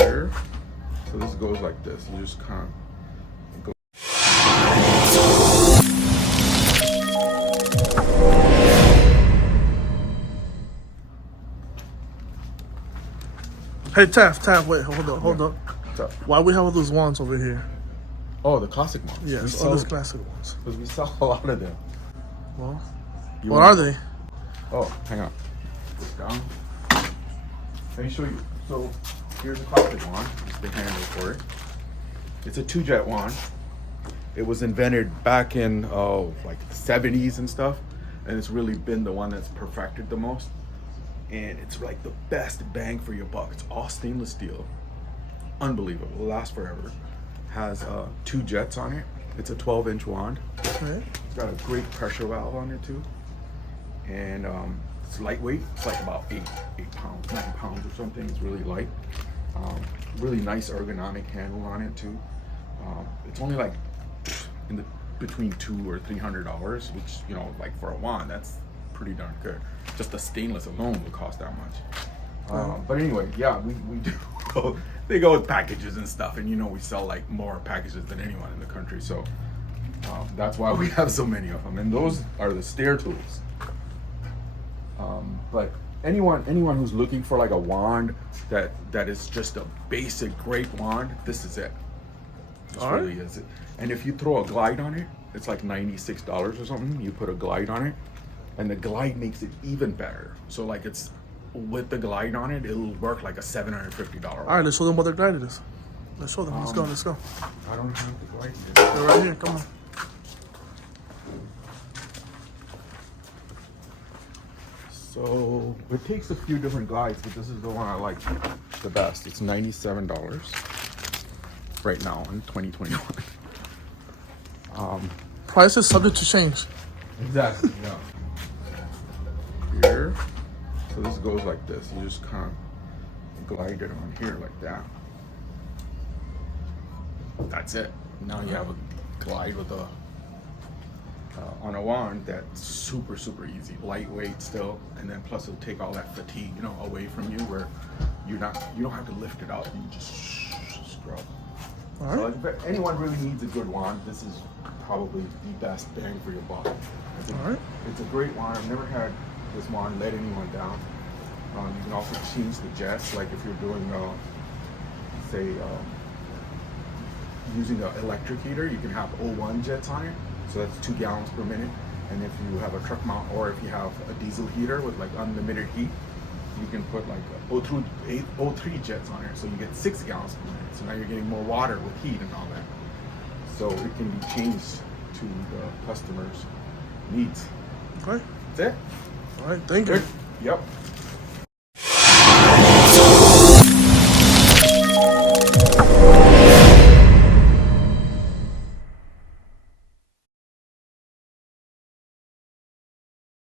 here. So this goes like this. You just kind of go. Hey, Taff, wait, hold up. What's up? Why we have all those wands over here? Oh, the classic ones. Yes, all those classic ones. Because we sell a lot of them. Well, You what want- are they? Oh, hang on. This down. Let me show you. So here's a classic wand. It's the handle for it. It's a 2-jet wand. It was invented back in like the 70s and stuff, and it's really been the one that's perfected the most. And it's like the best bang for your buck. It's all stainless steel. Unbelievable. It'll last forever. Has 2 jets on it. It's a 12-inch wand. Okay. It's got a great pressure valve on it too. And it's lightweight. It's like about 8 pounds, 9 pounds or something. It's really light. Really nice ergonomic handle on it too. It's only like between $200 or $300, which, you know, like for a wand, that's pretty darn good. Just the stainless alone would cost that much. But anyway, yeah, we do. They go with packages and stuff, and you know we sell like more packages than anyone in the country. So that's why we have so many of them. And those are the stair tools. But anyone who's looking for like a wand that is just a basic great wand, this is it. This All right. really is it. And if you throw a glide on it, it's like $96 or something. You put a glide on it, and the glide makes it even better. So like it's with the glide on it, it'll work like a $750 All right, let's show them what their glide is. Let's show them. Let's go. I don't have the glide here. They're right here. Come on. So it takes a few different glides, but this is the one I like the best. It's $97 right now in 2021. Price is subject to change. Exactly. Yeah. Here. So this goes like this. You just kind of glide it on here like that. That's it. Now you have a glide with a on a wand that's super easy, lightweight still, and then plus it'll take all that fatigue, you know, away from you, where you don't have to lift it out. You just scrub. All So right. if anyone really needs a good wand, this is probably the best bang for your buck. All right. It's a great wand. I've never had this wand let anyone down. You can also change the jets, like if you're doing, say, using an electric heater, you can have 01 jets on it, so that's 2 gallons per minute. And if you have a truck mount, or if you have a diesel heater with like unlimited heat, you can put like 03 jets on it, so you get 6 gallons per minute. So now you're getting more water with heat and all that. So it can be changed to the customer's needs. Okay. That's it. All right. Thank you. Yep.